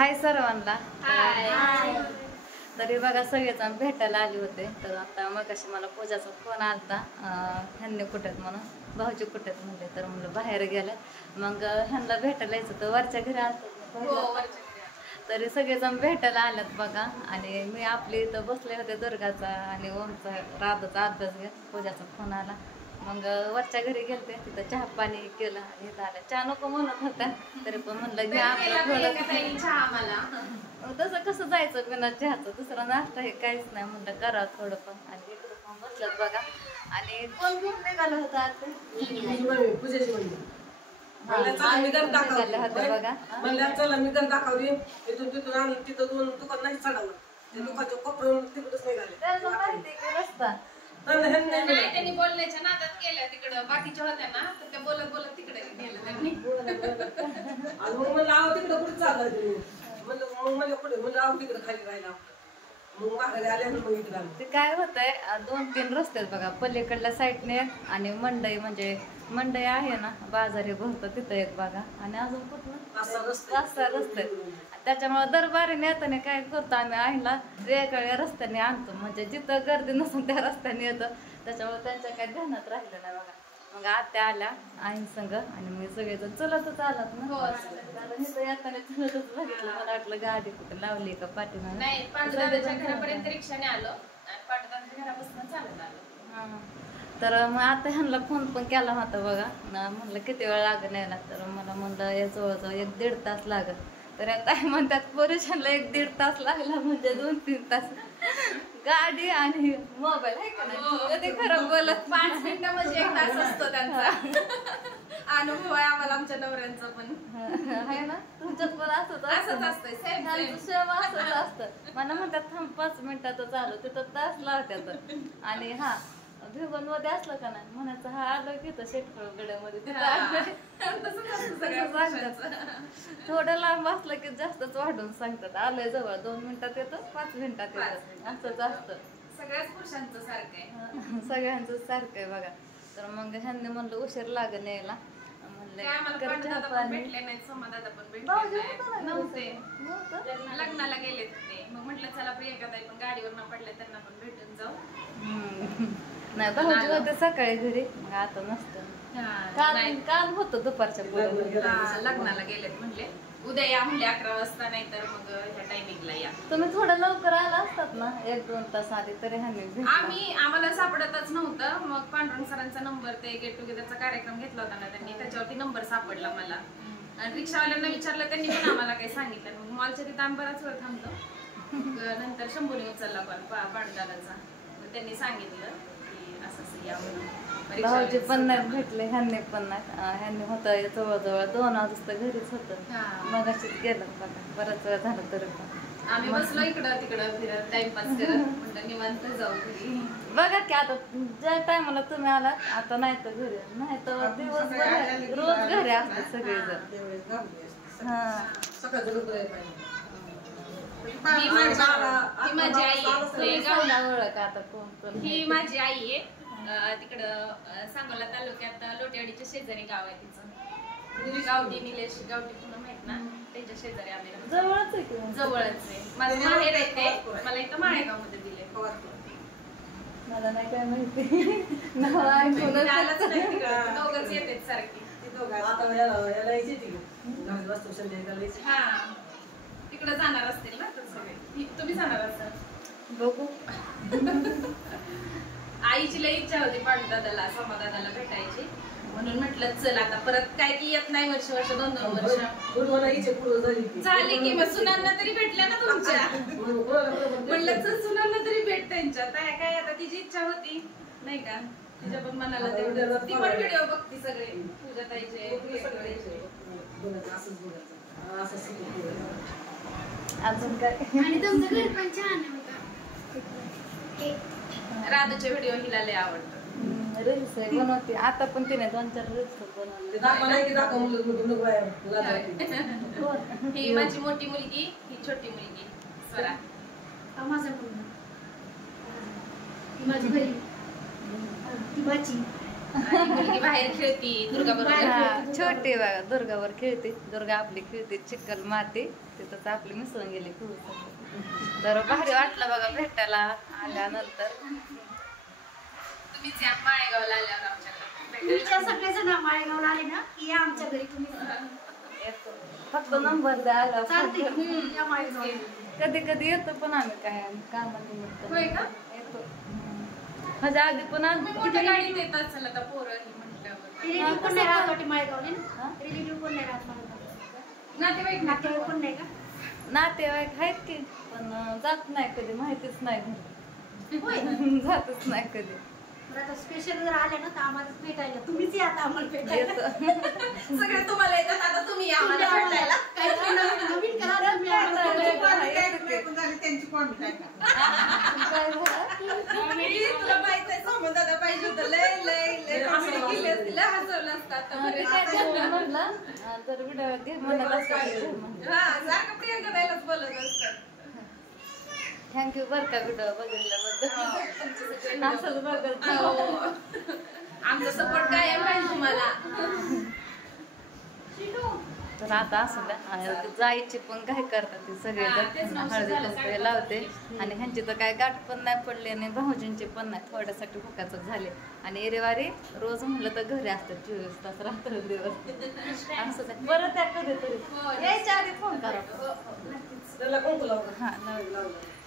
हाय सर्वांना. तरी बघा सगळेजण भेटायला आले होते. तर आता मग अशी मला पूजाचा फोन आलता, ह्यांनी कुठेत म्हणून, भाऊजी कुठेत म्हणले. तर म्हणलं बाहेर गेल्या. मग ह्यांना भेटायला यायचं तर वरच्या घरी आलतो. तरी सगळेजण भेटायला आल्यात बघा. आणि मी आपली इथं बसले होते दुर्गाचा आणि ओमचा राधाचा अभ्यास घेत. पूजाचा फोन आला. मग वरच्या घरी गेलते, तिथं चहा पाणी केलं आणि इथं आलं. चहा नको म्हणत होता, तरी पण म्हणलं घ्या तसं कसं जायचं बिना चहाचं. दुसरा नाश्ता हे काहीच नाही, म्हणलं करावं थोडं पण. आणि इकडं पण बसलं बघा. आणि कोण घेऊन निघालं होतं आता चला मी तर दाखवली तिथून तिथून आणि तिथं दोन दुकान नाही चढवलं. ते दुकानच्या कोपऱ्यावरून तिकडच निघाले रस्ता. त्यांनी बोलण्याच्या नादात केल्या तिकडं, बाकीच्या होत्या ना तर त्या बोलत बोलत तिकडे गेलं त्यांनी. आणि मग म्हणलं आव तिकडं कुठे चालला तुम्ही, म्हणलं मग मला कुठे म्हणलं आव तिकडं खाली राहिला. मग माघारी आले आणि मग इकडं ते काय होतंय, 2-3 रस्ते आहेत बघा. पलीकडल्या साईडने आणि मंडई, म्हणजे मंडई आहे ना, बाजारी भरतं तिथं एक बघा. आणि अजून कुठलं रस्ता रस्ते. त्याच्यामुळे दरबारीने येताना काय करतो आम्ही, आईला वेगवेगळ्या रस्त्याने आणतो, म्हणजे जिथं गर्दी नसून त्या रस्त्याने येतं. त्याच्यामुळे त्यांच्या काही ध्यानात राहिलं नाही बघा. मग आत्या आल्या आईन संग आणि मी सगळेजण चलतच आलात ना. कारण इथं येताना चलतच बघितलं. मला वाटलं गाडी कुठे लावली का पाठीमागे. नाही, पांडुदादाच्या घरापर्यंत रिक्षाने आलो आणि पांडुदादाच्या घरापासून चालत आलो. तर मग आता ह्यांना फोन पण केला होता बघा. म्हणलं किती वेळ लागत नाही ना. तर मला म्हणलं या जवळजवळ 1-1.5 तास लागत. तर काय म्हणतात पुरुषांना 1-1.5 तास लागला म्हणजे 2-3 तास गाडी आणि मोबाईल आहे का नाही. ते खरं बोलत 5 मिनिटं म्हणजे 1 तास असतो त्यांचा. अनुभव आहे आम्हाला आमच्या नवऱ्यांचा पण आहे ना. तुमच्यात पण असंच असतंय, सेम असंच असतं. मला म्हणतात थांब 5 मिनिटातच आलो, तिथं तास लावतात. आणि हा भिगवण मध्ये असलं का नाही म्हणायचं हा आलो की तर शेटकळगड्यामध्ये थोडं लांब असलं की जास्तच वाढून सांगतात. आलोय जवळ 2 मिनिटात येतं, 5 मिनिटात येतं, असंच असतं. सगळ्याच पुरुषांचं सारखं आहे, सगळ्यांचं सारखं आहे बघा. तर मग ह्यांनी म्हणलं उशीर लागेल यायला. भेटले नाही, सोमादादा पण भेटले नव्हते, लग्नाला गेले ते. मग म्हटलं चला प्रियंकाताई पण गाडीवर न पडले, त्यांना पण भेटून जाऊ. नाही भाऊजी होते सकाळी घरी, मग आता नसतं. काल होतं दुपारच्या लग्नाला गेलेत म्हणले. उद्या या म्हणले 11 वाजता, नाही तर मग ह्या टायमिंगला या. तुम्ही थोडं लवकर आला असतात ना, 1-2 तास आधी तरी आम्हाला सापडतच नव्हतं. मग पांडुरंग सरांचा नंबर, ते गेट टुगेदरचा कार्यक्रम घेतला होता ना त्यांनी, त्याच्यावरती नंबर सापडला मला. आणि रिक्षावाल्यांना विचारलं, त्यांनी पण आम्हाला काही सांगितलं. मग मॉलच्या तिथं आम्ही बराच वेळ थांबलो. नंतर शंभूने उचलला कॉल पांडुदादाचा. मग त्यांनी सांगितलं की असं या म्हणून. भाऊजी पण नाही भेटले, ह्यांनी पण नाही. ह्यांनी होतं जवळजवळ 2 वाजता घरीच होतं. मग अशीच गेलं बघा, बराच वेळ झालं तरी पण. आम्ही बसलो इकडं तिकडं फिरत, टाइमपास करत. म्हणलं निवांत जाऊ घरी. बघा की आता ज्या टायमाला तुम्ही आलात, आता नाही तर घरी, नाही तर दिवसभर रोज घरी असतात सगळेजण. ही माझी आई आहे. तिकडं सांगोला तालुक्यात लोटेवाडीच्या शेजारी गाव आहे तिचं. गावठी निलेश गावठी पुन्हा माहित ना, त्याच्या शेजारी आम्ही जवळच आहे. जवळच आहे. माझं माहेर आहे ते. मला इथं माळेगाव मध्ये दिले. मला नाही काय माहिती. दोघच येते सारखी. तिकडे जाणार असतील ना तर सगळे. तुम्ही जाणार असाल बघू. आईची लई इच्छा होती पांडुदादाला, सोमादादाला भेटायची. म्हणून म्हटलं चल आता परत काय की येत नाही वर्ष 2-2 वर्ष झाली की मग सुनांना तरी भेटल्या ना तुमच्या. म्हटलं चल सुनांना तरी भेट त्यांच्या. काय आता तिची इच्छा होती नाही का, तिच्या पण मनाला तेवढं. ती पण व्हिडिओ बघती सगळे पूजाताईचे. अजून काय. आणि तुमचं घर पण छान आहे. राधूचे व्हिडिओ हिला लय आवडतात. रील्स बनवते आता पण तिने 2-4 रील्स बनवले. ही माझी मोठी मुलगी, ही छोटी मुलगी स्वरा. माझा मुलगा, माझी बहीण, ती माझी आणि मुलगी बाहेर खेळती दुर्गा बरोबर. छोटी बघा दुर्गावर खेळते. दुर्गा आपली खेळते चिखल माती तिथंच आपली मिसळून गेली खूप. तर भारी वाटलं बघा भेटायला आल्यानंतर. तुम्हीच या माळेगावला आल्यावर आमच्याकडे तुमच्या सगळेजण माळेगावला आले ना की या आमच्या घरी तुम्ही येतो. फक्त नंबर द्यायला चालते का? या माळेगावला. कधी कधी येतो पण आम्ही काय कामानिमित्त होय का? येतो. माझ्या आधी पण मग मोठ्या गाडीत येत असेल आता पोरं ही म्हटल्यावर. रिलेटिव्ह कोण नाही राहत वाटे माळेगावले ना? रिलेटिव्ह कोण नाही राहत माळेगावला? नातेवाईक नातेवाईक कोण नाही का? नातेवाईक आहेत की पण जात नाही कधी माहितीच नाही घरी. जातच नाही कधी. बरं आता स्पेशल जर आले ना तर आम्हाला भेटायला तुम्हीच या आता आम्हाला भेटायला. येतो. सगळे तुम्हाला येतात आता तुम्ही या आम्हाला भेटायला. काहीतरी नवीन करा तुम्ही आम्हाला भेटायला. तुला माहित आहे संबंधाला पाहिजे होतं लय लय लय comedy केली असती, लय हसवलं असतं आतापर्यंत. म्हणलं जर व्हिडिओ घे म्हणत असं. हा सारखं प्रियंका ताईलाच बोलत असतात. थँक्यू बरं का व्हिडिओ बघितल्याबद्दल. असं बघत हो. आमचा सपोर्ट कायम पाहिजे तुम्हाला. तर आता असं द्या जायची पण काय करतात ते सगळे तेच ना, हळदी झालं, कुंकू साडे लावते. आणि ह्यांची तर काय गाठ पण नाही पडली आणि भाऊजींची पण नाही थोड्यासाठी हुकाचं झाले. आणि एरेवारी रोज म्हणलं तर घरी असतात 24 तास रात्रंदिवस. असं द्या बरं त्या कधीतरी यायच्या आधी फोन करा. त्याला कोण लावलं हा लावलं. लावलं